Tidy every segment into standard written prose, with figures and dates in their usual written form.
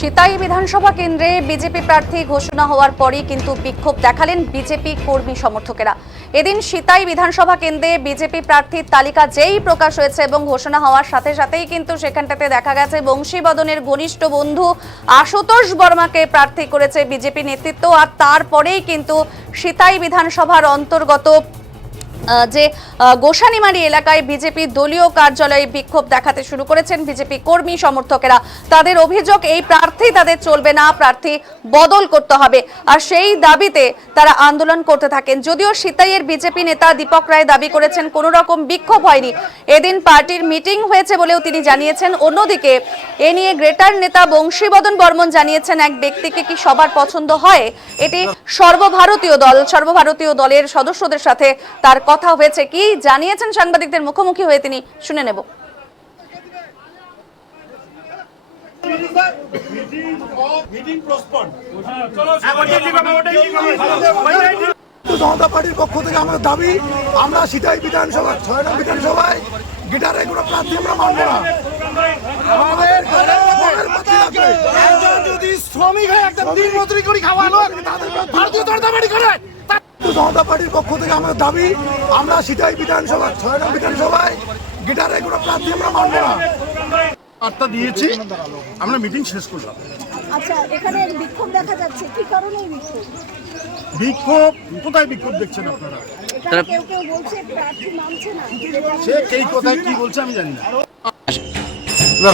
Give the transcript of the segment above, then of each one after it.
সিতাই বিধানসভা কেন্দ্রে বিজেপি প্রার্থী ঘোষণা হওয়ার পরই কিন্তু বিক্ষোভ দেখালেন বিজেপি কর্মী সমর্থকেরা। এদিন সিতাই বিধানসভা কেন্দ্রে বিজেপি প্রার্থীর তালিকা যেই প্রকাশ হয়েছে এবং ঘোষণা হওয়ার সাথে সাথেই কিন্তু সেখানটাতে দেখা গেছে বংশীবদনের ঘনিষ্ঠ বন্ধু আশুতোষ বর্মাকে প্রার্থী করেছে বিজেপি নেতৃত্ব। আর তারপরেই কিন্তু সিতাই বিধানসভার অন্তর্গত যে গোসানিমারি এলাকায় বিজেপি দলীয় কার্যালয়ে বিক্ষোভ দেখাতে শুরু করেছেন বিজেপি কর্মী সমর্থকেরা। তাদের অভিযোগ এই প্রার্থী তাদের চলবে না, প্রার্থী বদল করতে হবে। আর সেই দাবিতে তারা আন্দোলন করতে থাকেন। যদিও সিতাইয়ের বিজেপি নেতা দীপক রায় দাবি করেছেন কোনো রকম বিক্ষোভ হয়নি, এদিন পার্টির মিটিং হয়েছে বলেও তিনি জানিয়েছেন। অন্যদিকে এ নিয়ে গ্রেটার নেতা বংশীবদন বর্মন জানিয়েছেন এক ব্যক্তিকে কি সবার পছন্দ হয়, এটি সর্বভারতীয় দলের সদস্যদের সাথে তার কথা হয়েছে। কি জানিয়েছেন সাংবাদিকদের মুখোমুখি হয়ে তিনি, শুনে নেব। জনতা পার্টির পক্ষ থেকে আমাদের দাবি, আমরা সিতাই বিধানসভা ৬ নং বিধানসভায় গিটারের কোনো প্রার্থী আমরা মানব না। যদি শ্রমিক হয় একটা দিন মজুরি করে খাওয়ানো ভারতীয় জনতা পার্টি করে। জনতা পার্টির পক্ষ থেকে আমাদের দাবি, আমরা সিতাই বিধানসভা ৬ নং বিধানসভায় গিটারের কোনো প্রার্থী আমরা মানব না। বার্তা দিয়েছি, আমরা মিটিং শেষ করলাম। আচ্ছা, এখানে বিক্ষোভ দেখা যাচ্ছে, কি কারণে বিক্ষোভ? বিক্ষোভ কোথায় বিক্ষোভ দেখছেন আপনারা? কেউ কেউ বলছে প্রার্থী মানছে না। সে এই কোথায় কি বলছে আমি জানি না।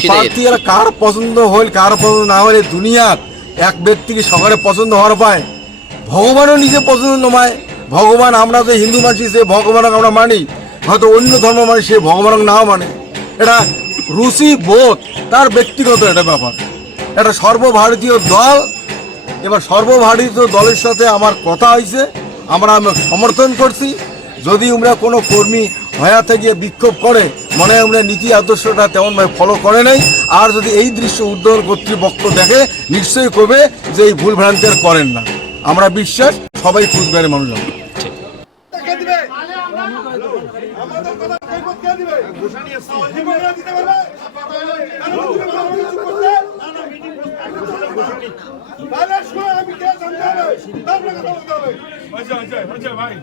প্রার্থী কার পছন্দ হল কার পছন্দ না হলে দুনিয়ার এক ব্যক্তিকে সকালে পছন্দ হওয়ার পায়, ভগবানও নিজে পছন্দ নয়। ভগবান, আমরা যে হিন্দু মানছি সে ভগবানক আমরা মানি, হয়তো অন্য ধর্ম মানে সে ভগবানক নাও মানে। এটা রুচি বোধ তার ব্যক্তিগত একটা ব্যাপার। এটা সর্বভারতীয় দল, এবার সর্বভারতীয় দলের সাথে আমার কথা হয়েছে, আমরা সমর্থন করছি। যদি আমরা কোনো কর্মী হয়া থেকে বিক্ষোভ করে, মনে হয় আমরা নীতি আদর্শটা তেমনভাবে ফলো করে নাই। আর যদি এই দৃশ্য উদ্যোগ কর্তৃপক্ষ দেখে নিশ্চয়ই করবে যে এই ভুল ভ্রান্তি আর করেন না। আমরা বিশ্বাস সবাই কুচবিহারের মানুষ হবে। ভাই